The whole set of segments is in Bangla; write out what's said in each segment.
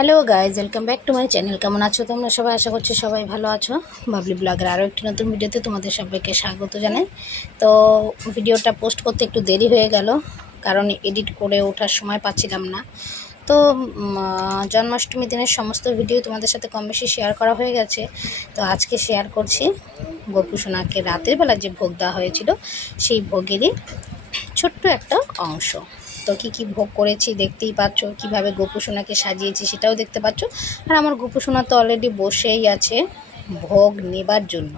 Hello guys, welcome back to my channel. কেমন আছো তোমরা সবাই? আশা করছি সবাই ভালো আছো। বাবলি ব্লগের আরও একটি নতুন ভিডিওতে তোমাদের সবাইকে স্বাগত জানাই। তো ভিডিওটা পোস্ট করতে একটু দেরি হয়ে গেল, কারণ এডিট করে ওঠার সময় পাচ্ছিলাম না। তো জন্মাষ্টমী দিনের সমস্ত ভিডিও তোমাদের সাথে কম বেশি শেয়ার করা হয়ে গেছে। তো আজকে শেয়ার করছি গোপুসোনাকে রাতের বেলা যে ভোগ দেওয়া হয়েছিল, সেই ভোগেরই ছোট্ট একটা অংশ। তো কী ভোগ করেছি দেখতেই পাচ্ছ, কিভাবে গোপুসোনাকে সাজিয়েছি সেটাও দেখতে পাচ্ছ। আর আমার গোপুসোনা তো অলরেডি বসেই আছে ভোগ নেবার জন্য।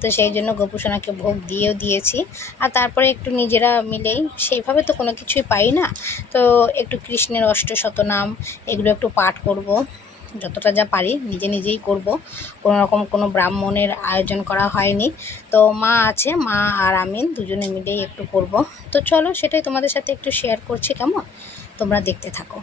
তো সেই জন্য গোপুসোনাকে ভোগ দিয়েও দিয়েছি। আর তারপরে একটু নিজেরা মিলেই, সেইভাবে তো কোনো কিছুই পাই না, তো একটু কৃষ্ণের অষ্টশতনাম এগুলো একটু পাঠ করব, যতটা যা পারি নিজে নিজেই করব। কোনো রকম কোনো ব্রাহ্মণের আয়োজন করা হয়নি। তো মা আছে, মা আর আমি দুজনে মিলেই একটু করব। তো চলো, সেটাই তোমাদের সাথে একটু শেয়ার করছি। কেমন, তোমরা দেখতে থাকো।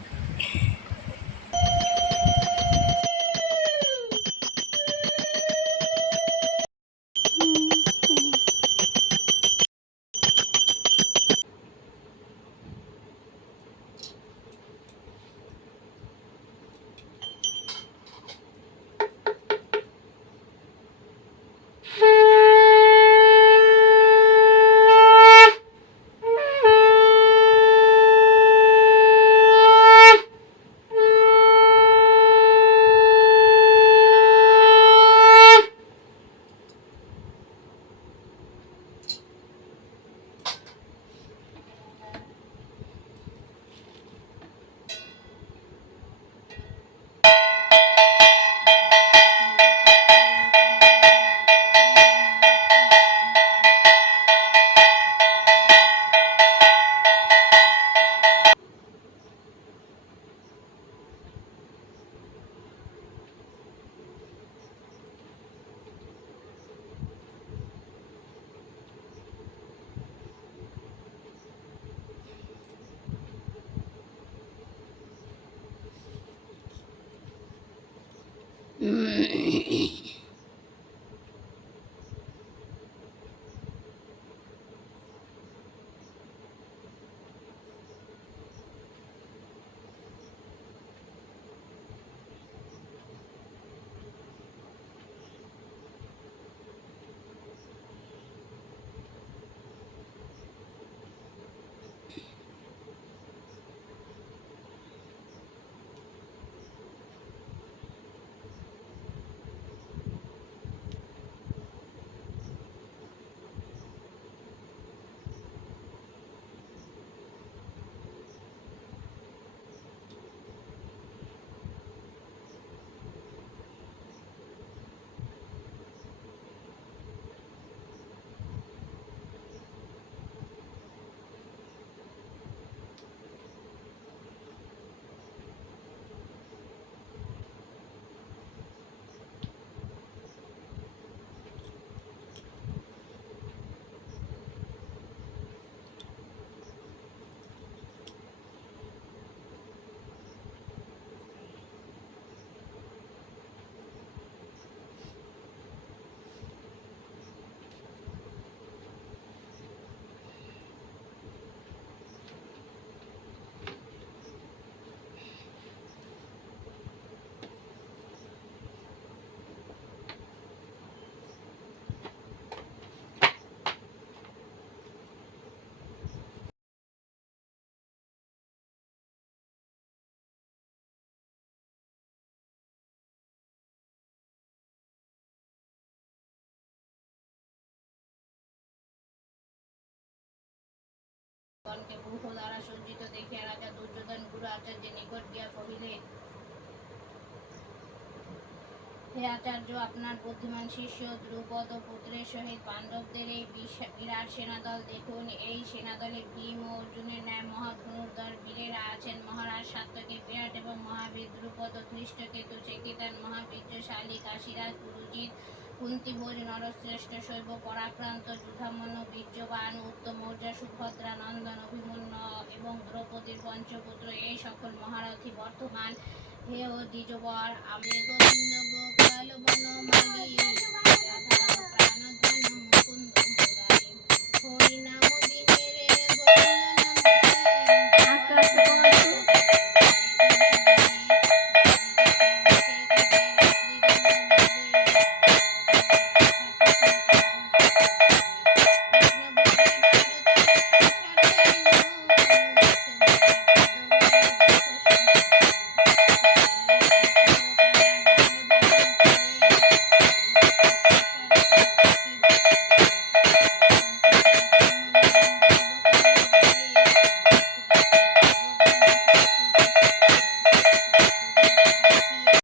গুহ দ্বারা সজ্জিত দেখিয়া রাজা দুর্যোধন গুরু আচার্যের নিকট গিয়া কহিলেন, হে আচার্য, আপনার বুদ্ধিমান শিষ্য দ্রুপদ পুত্রের সহিত পাণ্ডবদের এই বিরাট সেনাদল দেখুন। এই সেনাদলে ভীম ও অর্জুনের ন্যায় মহৎ ধনুর্ধর বীরেরা আছেন। মহারাজ সাত্যকী বিরাট এবং মহাবীর দ্রুপদ, ধৃষ্টকেতু চেকিতান মহাবীর্যশালী কাশীরাজ পুরুজিৎ, কুন্তিভোজ নরশ্রেষ্ঠ শৈব পরাক্রান্ত যুধামন্য বীর্যবান উত্তম মৌর্য সুভদ্রা নন্দন অভিমন্যু এবং দ্রৌপদীর পঞ্চপুত্র, এই সকল মহারথী বর্তমান। হে ও দ্বিজবর, আমি গোবিন্দ গোপাল বনমালী রাধারণ প্রাণধন মুকুন্দ মুরারি, হরিনাম বিনে রে গোবিন্দ